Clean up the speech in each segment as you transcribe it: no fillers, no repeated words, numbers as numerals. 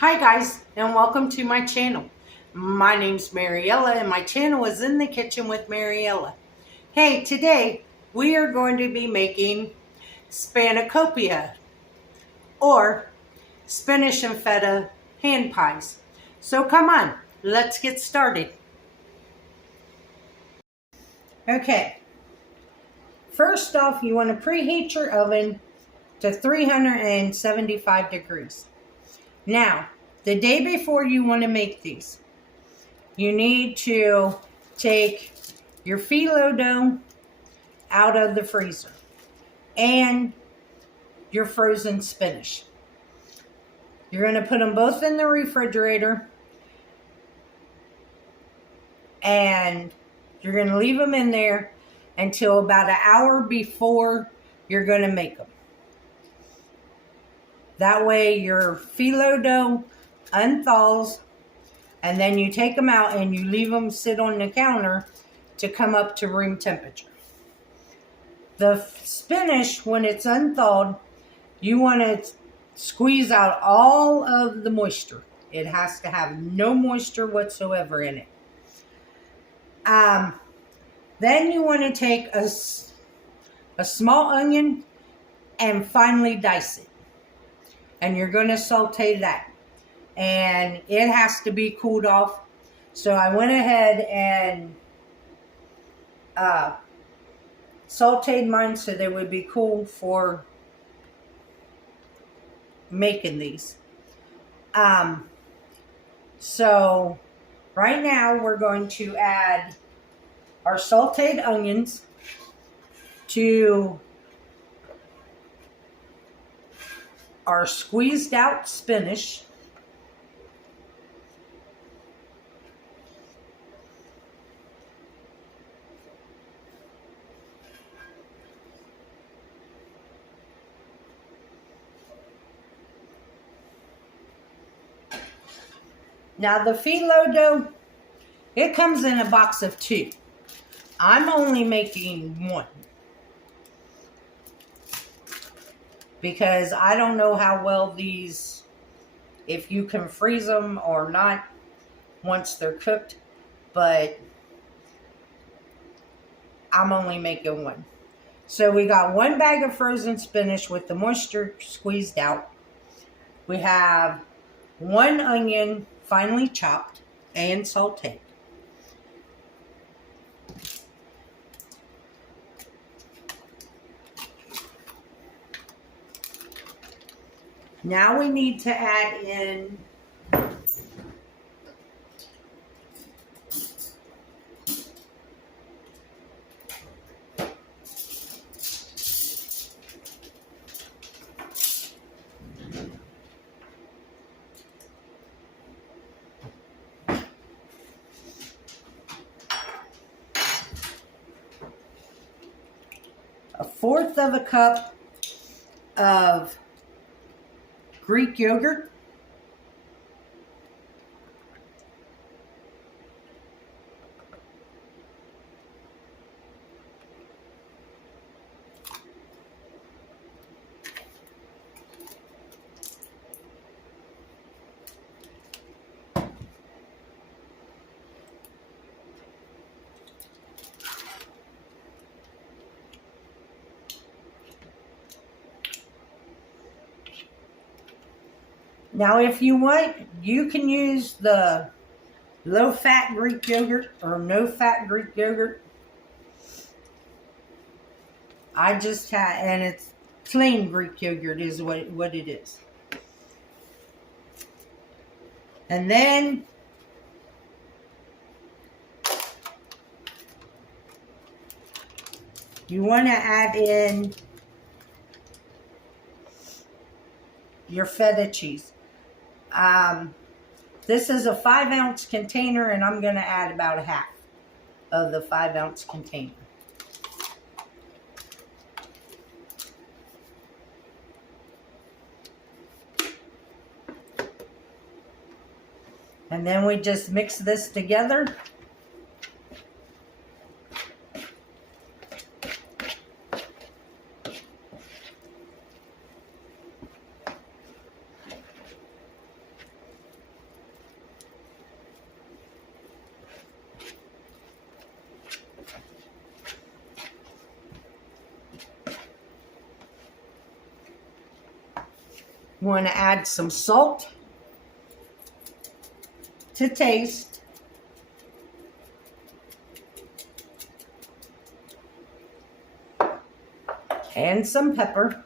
Hi guys, and welcome to my channel. My name's Mariella and my channel is In the Kitchen with Mariella. Hey, today we are going to be making Spanakopita or spinach and feta hand pies. So come on, let's get started. Okay, first off you want to preheat your oven to 375 degrees. Now, the day before you want to make these, you need to take your Phillo Dough out of the freezer and your frozen spinach. You're going to put them both in the refrigerator and you're going to leave them in there until about an hour before you're going to make them. That way your Phillo Dough unthaws, and then you take them out and you leave them sit on the counter to come up to room temperature. The spinach, when it's unthaw, you want to squeeze out all of the moisture. It has to have no moisture whatsoever in it. Then you want to take a small onion and finely dice it. And you're going to saute that. And it has to be cooled off. So I went ahead and sauteed mine so they would be cool for making these. So right now we're going to add our sauteed onions to our squeezed out spinach. Now the Phillo Dough, it comes in a box of 2. I'm only making 1. Because I don't know how well these, if you can freeze them or not once they're cooked. But I'm only making 1. So we got 1 bag of frozen spinach with the moisture squeezed out. We have 1 onion finely chopped and sauteed. Now we need to add in a 1/4 of a cup of Greek yogurt, now if you want, you can use the low-fat Greek yogurt or no-fat Greek yogurt. I just had, and it's plain Greek yogurt is what it is. And then you want to add in your feta cheese. This is a 5-ounce container, and I'm going to add about 1/2 of the 5-ounce container. And then we just mix this together. want to add some salt to taste. And some pepper.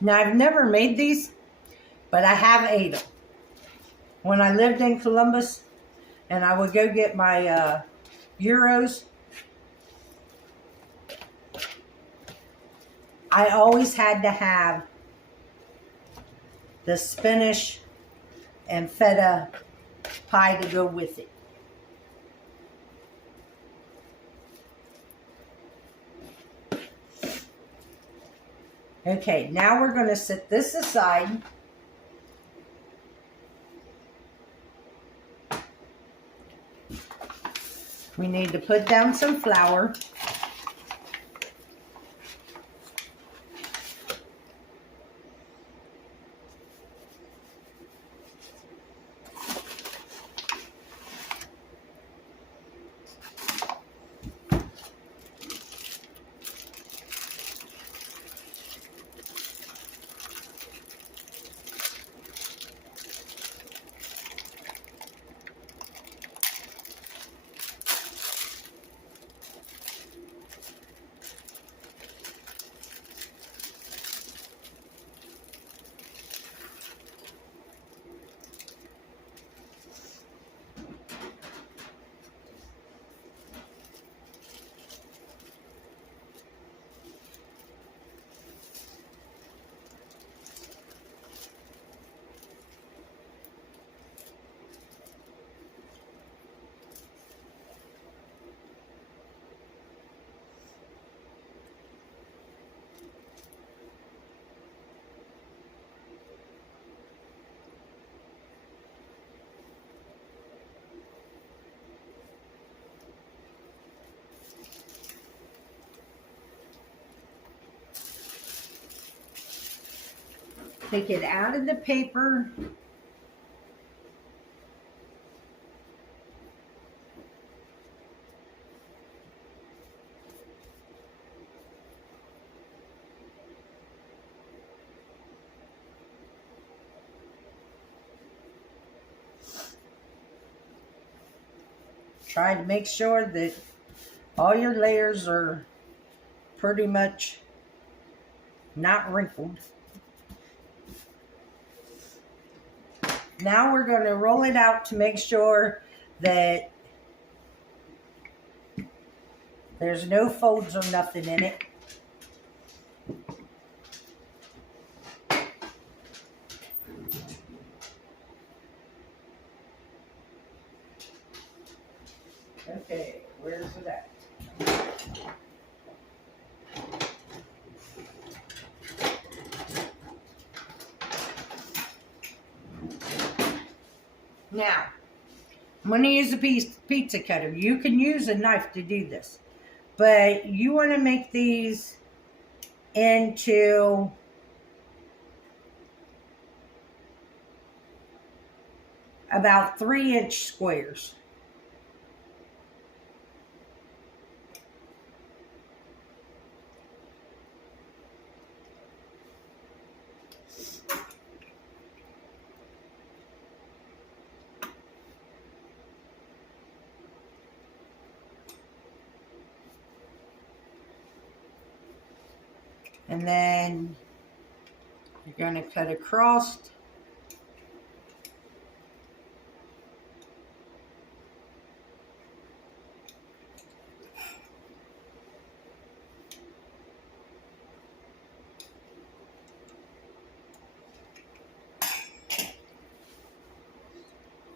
Now, I've never made these, but I have ate them. When I lived in Columbus and I would go get my gyros, I always had to have the spinach and feta pie to go with it. Okay, now we're going to set this aside. We need to put down some flour. Take it out of the paper. Try to make sure that all your layers are pretty much not wrinkled. Now we're going to roll it out to make sure that there's no folds or nothing in it. Okay, where's it at? Now, I'm going to use a pizza cutter. You can use a knife to do this, but you want to make these into about 3-inch squares. And then you're going to cut across.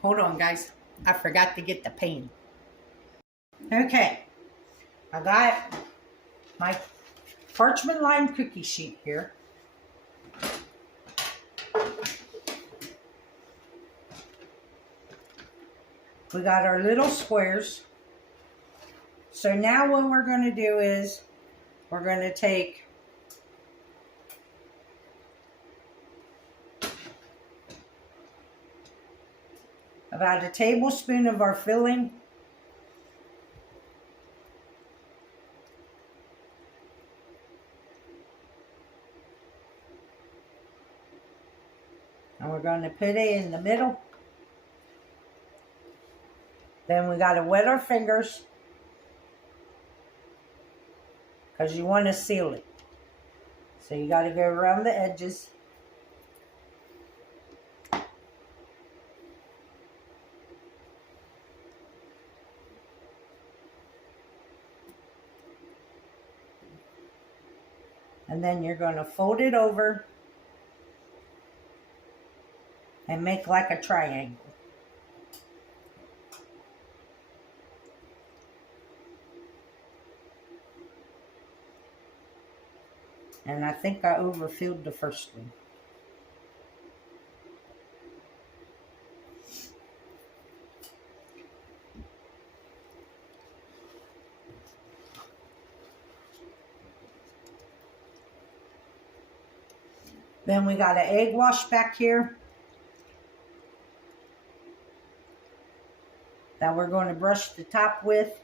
Hold on, guys. I forgot to get the pan. Okay. I got my parchment lined cookie sheet here. We got our little squares. So now what we're going to do is we're going to take about a tablespoon of our filling. And we're going to put it in the middle. Then we got to wet our fingers because you want to seal it. So you got to go around the edges. And then you're going to fold it over and make like a triangle. And I think I overfilled the first one. Then we got an egg wash back here that we're going to brush the top with.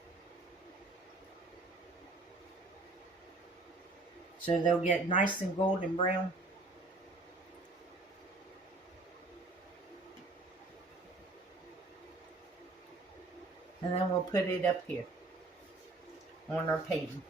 So they'll get nice and golden brown. And then we'll put it up here on our pan.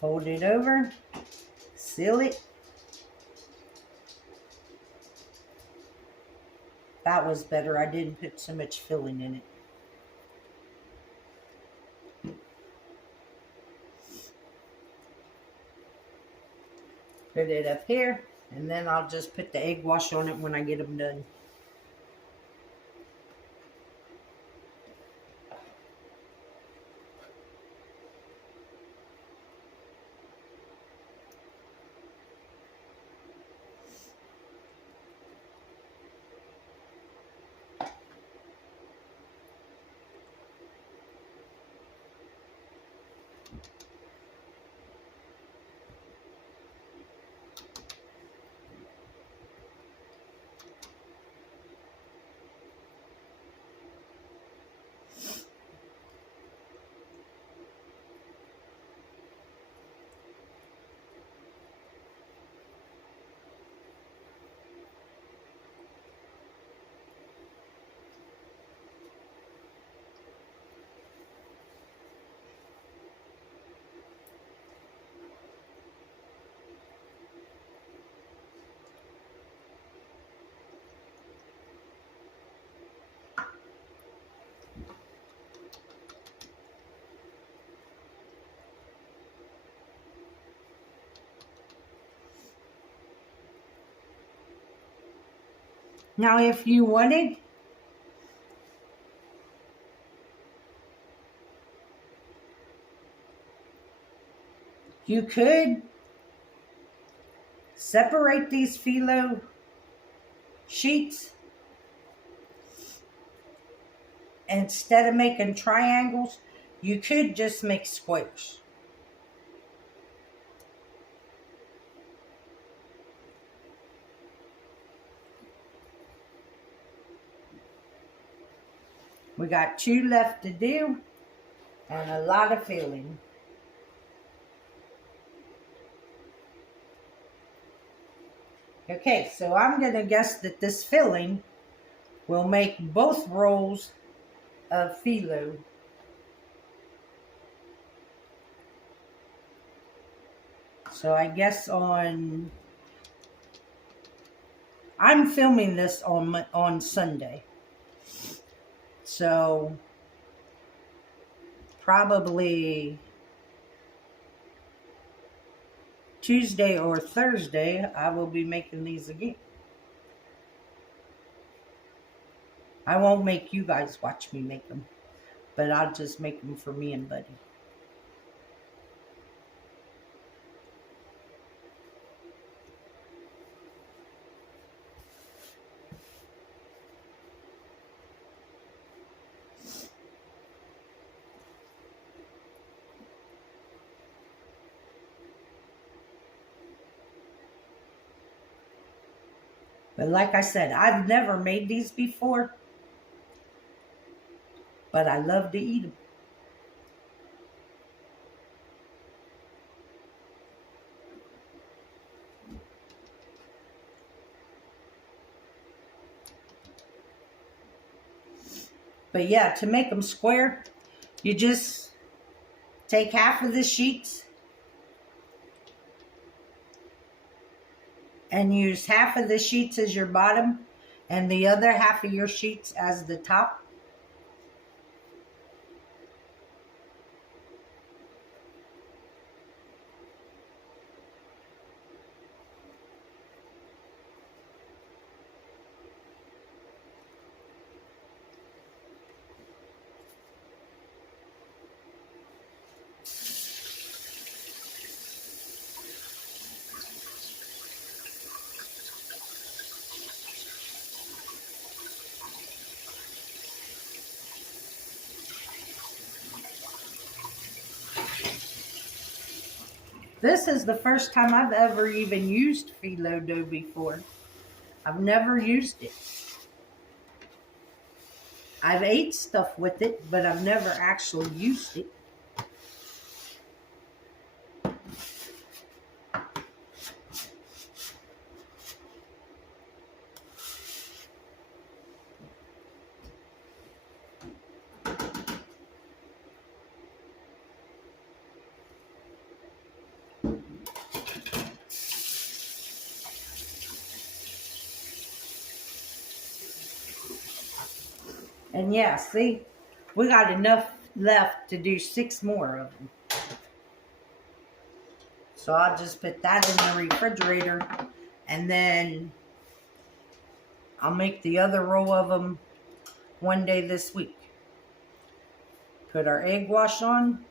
Fold it over, seal it. That was better. I didn't put so much filling in it. Put it up here, and then I'll just put the egg wash on it when I get them done. Now, if you wanted, you could separate these phyllo sheets. Instead of making triangles, you could just make squares. We got 2 left to do and a lot of filling. Okay, so I'm going to guess that this filling will make both rolls of phyllo. So I guess I'm filming this on Sunday. So probably Tuesday or Thursday, I will be making these again. I won't make you guys watch me make them, but I'll just make them for me and Buddy. But like I said, I've never made these before, but I love to eat them. But yeah, to make them square, you just take half of the sheets and use half of the sheets as your bottom and the other half of your sheets as the top. This is the first time I've ever even used Phillo Dough before. I've never used it. I've ate stuff with it, but I've never actually used it. And yeah, see, we got enough left to do 6 more of them. So I'll just put that in the refrigerator, and then I'll make the other row of them one day this week. Put our egg wash on.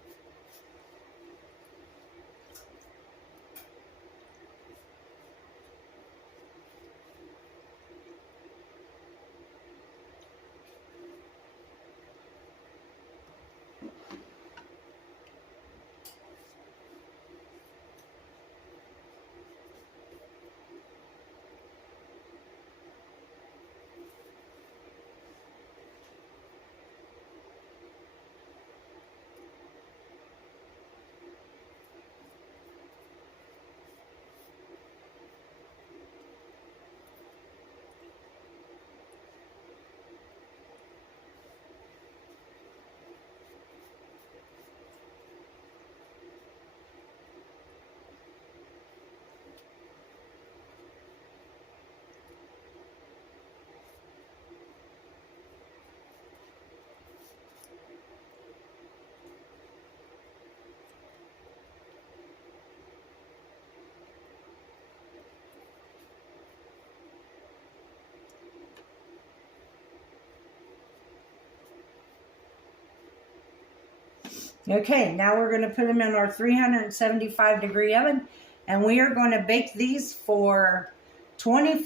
Okay, now we're going to put them in our 375-degree oven, and we are going to bake these for 20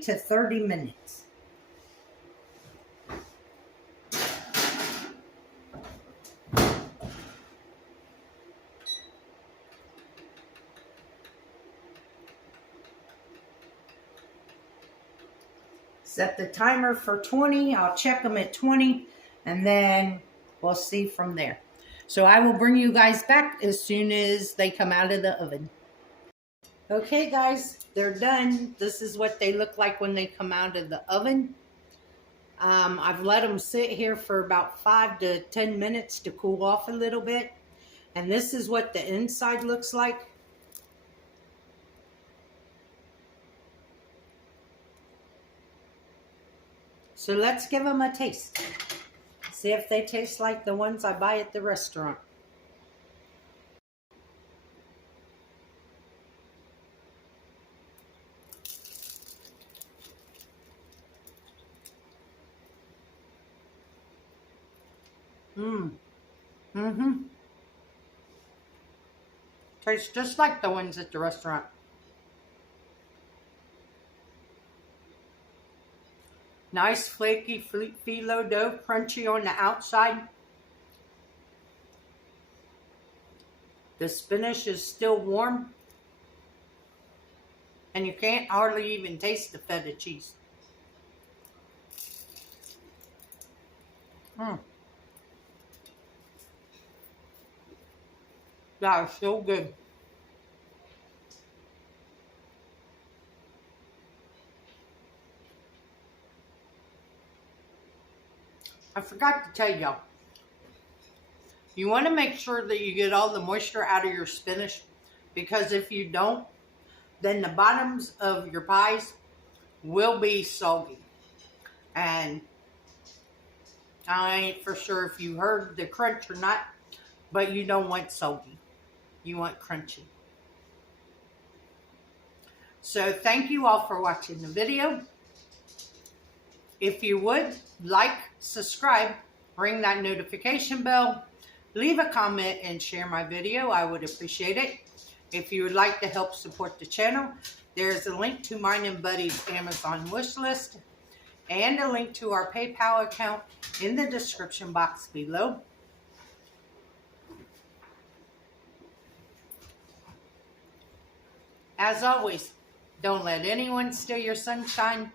to 30 minutes. Set the timer for 20. I'll check them at 20, and then we'll see from there. So I will bring you guys back as soon as they come out of the oven. Okay, guys, they're done. This is what they look like when they come out of the oven. I've let them sit here for about 5 to 10 minutes to cool off a little bit. And this is what the inside looks like. So let's give them a taste. See if they taste like the ones I buy at the restaurant. Tastes just like the ones at the restaurant. Nice flaky phyllo dough, crunchy on the outside. The spinach is still warm. And you can't hardly even taste the feta cheese. That is so good. I forgot to tell y'all. You want to make sure that you get all the moisture out of your spinach, because if you don't, then the bottoms of your pies will be soggy. And I ain't for sure if you heard the crunch or not, but you don't want soggy. You want crunchy. So thank you all for watching the video. If you would, like, subscribe, ring that notification bell, leave a comment, and share my video. I would appreciate it. If you would like to help support the channel, there's a link to mine and Buddy's Amazon wish list and a link to our PayPal account in the description box below. As always, don't let anyone steal your sunshine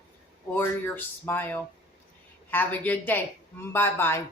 or your smile. Have a good day. Bye-bye.